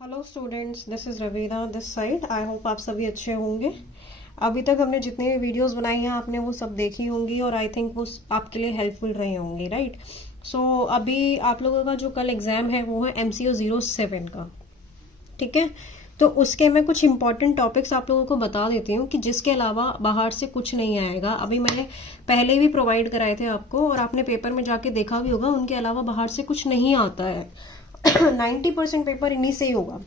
Hello students, this is Raveena this side. I hope आप सभी अच्छे होंगे। अभी तक हमने जितने भी वीडियोस बनाई हैं आपने वो सब देखी होंगी और आई थिंक वो आपके लिए हेल्पफुल रही होंगी, राइट। सो अभी आप लोगों का जो कल एग्ज़ाम है वो है MCO 07 का, ठीक है। तो उसके मैं कुछ इंपॉर्टेंट टॉपिक्स आप लोगों को बता देती हूँ कि जिसके अलावा बाहर से कुछ नहीं आएगा। अभी मैंने पहले भी प्रोवाइड कराए थे आपको और आपने पेपर में जाके देखा भी होगा, उनके अलावा बाहर से कुछ नहीं आता है। 90% पेपर इन्हीं से ही होगा।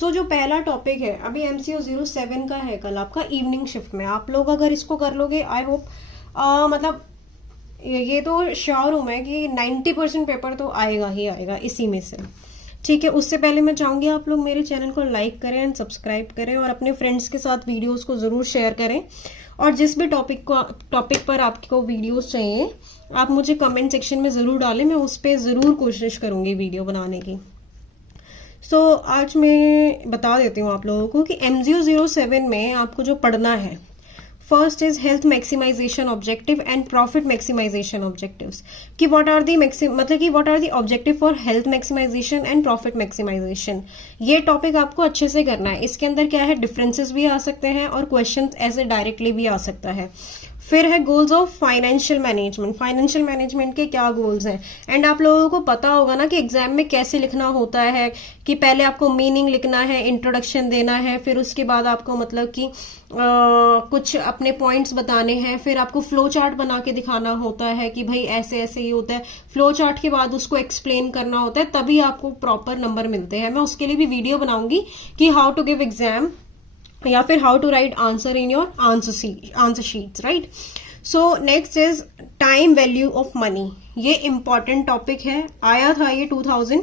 तो जो पहला टॉपिक है अभी MCO 07 का है कल आपका इवनिंग शिफ्ट में। आप लोग अगर इसको कर लोगे आई होप मतलब ये तो श्योर हूं मैं कि 90% पेपर तो आएगा ही आएगा इसी में से, ठीक है। उससे पहले मैं चाहूंगी आप लोग मेरे चैनल को लाइक करें एंड सब्सक्राइब करें और अपने फ्रेंड्स के साथ वीडियोस को जरूर शेयर करें। और जिस भी टॉपिक पर आपको वीडियोस चाहिए आप मुझे कमेंट सेक्शन में जरूर डालें, मैं उस पर जरूर कोशिश करूंगी वीडियो बनाने की। आज मैं बता देती हूँ आप लोगों को कि MCO 07 में आपको जो पढ़ना है, first is health maximization objective and profit maximization objectives. कि what are the objective for health maximization and profit maximization. ये टॉपिक आपको अच्छे से करना है। इसके अंदर क्या है, डिफरेंसेस भी आ सकते हैं और क्वेश्चन ऐसे डायरेक्टली भी आ सकता है। फिर है goals of financial management. Financial management के क्या गोल्स हैं, एंड आप लोगों को पता होगा ना कि एग्जाम में कैसे लिखना होता है कि पहले आपको मीनिंग लिखना है, इंट्रोडक्शन देना है, फिर उसके बाद आपको मतलब कि कुछ अपने पॉइंट्स बताने हैं, फिर आपको फ्लो चार्ट बना के दिखाना होता है कि भाई ऐसे ऐसे ही होता है। फ्लो चार्ट के बाद उसको एक्सप्लेन करना होता है, तभी आपको प्रॉपर नंबर मिलते हैं। मैं उसके लिए भी वीडियो बनाऊंगी कि हाउ टू गिव एग्जाम या फिर how to write answer in your answer sheets, right. So next is time value of money. ये इंपॉर्टेंट टॉपिक है, आया था ये 2000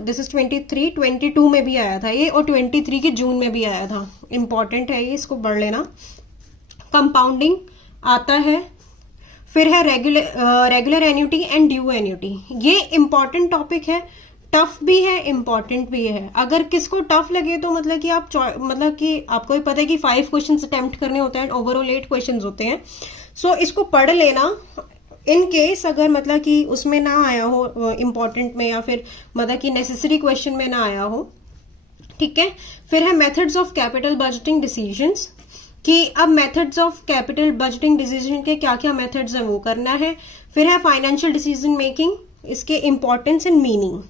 दिस इज 22 में भी आया था ये, और 23 के जून में भी आया था। इंपॉर्टेंट है ये, इसको पढ़ लेना। कंपाउंडिंग आता है। फिर है regular annuity and due annuity. ये इंपॉर्टेंट टॉपिक है, टफ भी है इंपॉर्टेंट भी है। अगर किसको टफ लगे तो मतलब कि आपको भी पता है कि 5 क्वेश्चन अटेम्प्ट करने होते हैं, ओवरऑल 8 क्वेश्चन होते हैं। सो इसको पढ़ लेना। इन केस अगर मतलब कि उसमें ना आया हो इंपॉर्टेंट में, या फिर मतलब कि नेसेसरी क्वेश्चन में ना आया हो, ठीक है। फिर है methods of capital budgeting decisions, कि अब methods of capital budgeting decision के क्या क्या मेथड्स हैं वो करना है। फिर है फाइनेंशियल डिसीजन मेकिंग, इसके इंपॉर्टेंस एंड मीनिंग।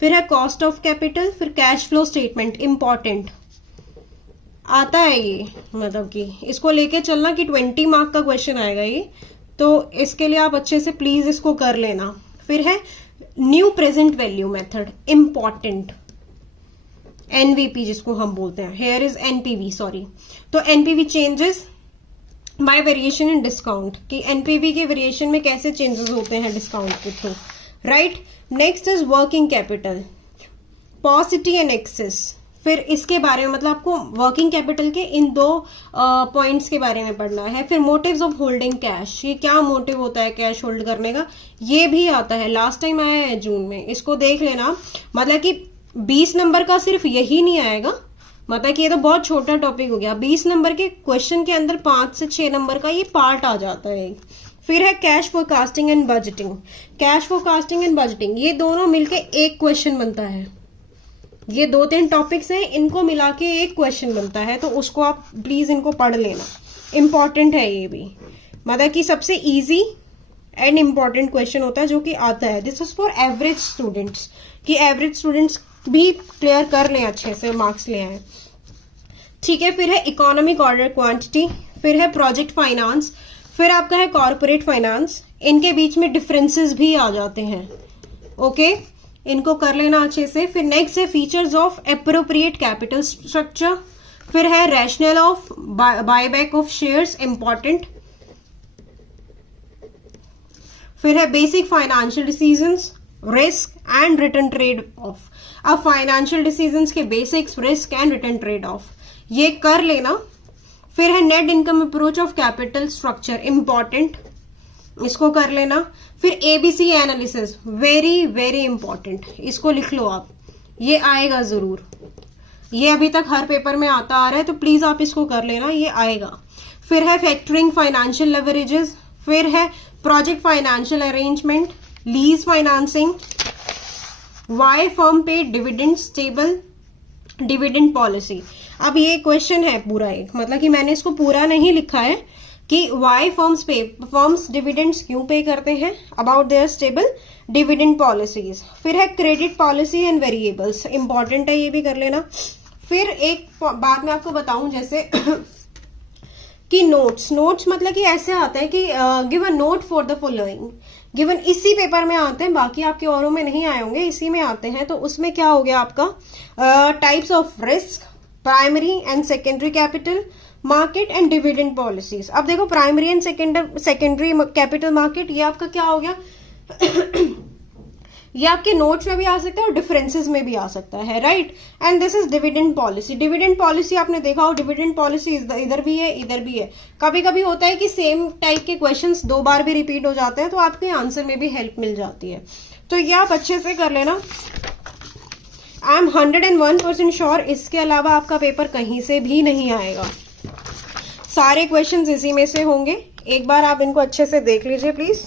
फिर है कॉस्ट ऑफ कैपिटल। फिर कैश फ्लो स्टेटमेंट, इंपॉर्टेंट आता है ये, मतलब कि इसको लेके चलना कि 20 मार्क का क्वेश्चन आएगा ये, तो इसके लिए आप अच्छे से प्लीज इसको कर लेना। फिर है new present value method, important. NVP जिसको हम बोलते हैं, हेयर इज NPV, सॉरी। तो NPV changes by variation in discount, कि NPV के वेरिएशन में कैसे चेंजेस होते हैं डिस्काउंट के through, right. Next is working capital, paucity and excess. फिर इसके बारे में मतलब आपको वर्किंग कैपिटल के इन 2 पॉइंट्स के बारे में पढ़ना है। फिर मोटिव्स ऑफ होल्डिंग कैश, ये क्या मोटिव होता है कैश होल्ड करने का, ये भी आता है, लास्ट टाइम आया है जून में, इसको देख लेना। मतलब कि 20 नंबर का सिर्फ यही नहीं आएगा, मतलब कि ये तो बहुत छोटा टॉपिक हो गया। 20 नंबर के क्वेश्चन के अंदर 5 से 6 नंबर का ये पार्ट आ जाता है। फिर है cash forecasting and budgeting. Cash forecasting and budgeting ये दोनों मिलके एक क्वेश्चन बनता है। ये 2-3 टॉपिक्स हैं, इनको मिला के एक क्वेश्चन बनता है, तो उसको आप प्लीज इनको पढ़ लेना। इंपॉर्टेंट है ये भी, मतलब कि सबसे इजी एंड इंपॉर्टेंट क्वेश्चन होता है जो कि आता है। This is for average students, कि एवरेज स्टूडेंट्स भी क्लियर कर लें, अच्छे से मार्क्स ले आए, ठीक है। फिर है इकोनॉमिक ऑर्डर क्वांटिटी। फिर है प्रोजेक्ट फाइनेंस। फिर आपका है कॉर्पोरेट फाइनेंस। इनके बीच में डिफरेंसेस भी आ जाते हैं, ओके, इनको कर लेना अच्छे से। फिर नेक्स्ट है features of appropriate capital structure. फिर है rational of buyback of shares, important. फिर है basic financial decisions, risk and return trade off. अब फाइनेंशियल डिसीजंस के basics, risk and return trade off, ये कर लेना। फिर है net income approach of capital structure, important, इसको कर लेना। फिर ABC analysis, very very important, इसको लिख लो आप, ये आएगा जरूर। ये अभी तक हर पेपर में आता आ रहा है, तो प्लीज आप इसको कर लेना, ये आएगा। फिर है फैक्टरिंग फाइनेंशियल लेवरेजेस। फिर है project financial arrangement, lease financing, why firm pay dividend stable dividend policy. अब ये क्वेश्चन है पूरा एक, मतलब कि मैंने इसको पूरा नहीं लिखा है कि वाई फर्म्स डिविडेंड्स क्यों पे करते हैं, about their stable dividend policies. फिर है credit policy and variables, important है, ये भी कर लेना। फिर एक बात मैं आपको बताऊं, जैसे कि नोट्स मतलब कि ऐसे आते हैं कि give a note for the following, given इसी पेपर में आते हैं, बाकी आपके औरों में नहीं आए होंगे, इसी में आते हैं। तो उसमें क्या हो गया आपका types of risk, primary and secondary capital market and dividend policies. अब देखो primary and secondary capital market, ये आपका क्या हो गया ये आपके नोट्स में भी आ सकता है और डिफरेंसेस में भी आ सकता है, right. And this is dividend policy. Dividend policy आपने देखा हो, डिविडेंड पॉलिसी इधर भी है इधर भी है। कभी कभी होता है कि सेम टाइप के क्वेश्चंस 2 बार भी रिपीट हो जाते हैं, तो आपके आंसर में भी हेल्प मिल जाती है। तो ये आप अच्छे से कर लेना। आई एम 101% श्योर इसके अलावा आपका पेपर कहीं से भी नहीं आएगा, सारे क्वेश्चंस इसी में से होंगे। एक बार आप इनको अच्छे से देख लीजिए प्लीज।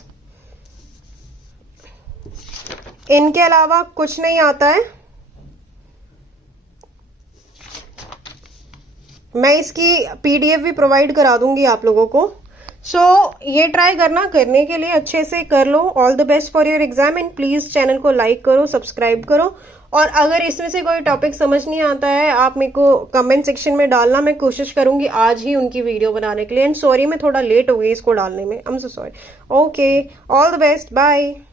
इनके अलावा कुछ नहीं आता है। मैं इसकी पीडीएफ भी प्रोवाइड करा दूंगी आप लोगों को। सो ये ट्राई करना, करने के लिए अच्छे से कर लो। All the best for your exam and please channel को लाइक करो, सब्सक्राइब करो। और अगर इसमें से कोई टॉपिक समझ नहीं आता है, आप मेरे को कमेंट सेक्शन में डालना, मैं कोशिश करूंगी आज ही उनकी वीडियो बनाने के लिए। एंड सॉरी मैं थोड़ा लेट हो गई इसको डालने में, I am so sorry. Okay, all the best, bye.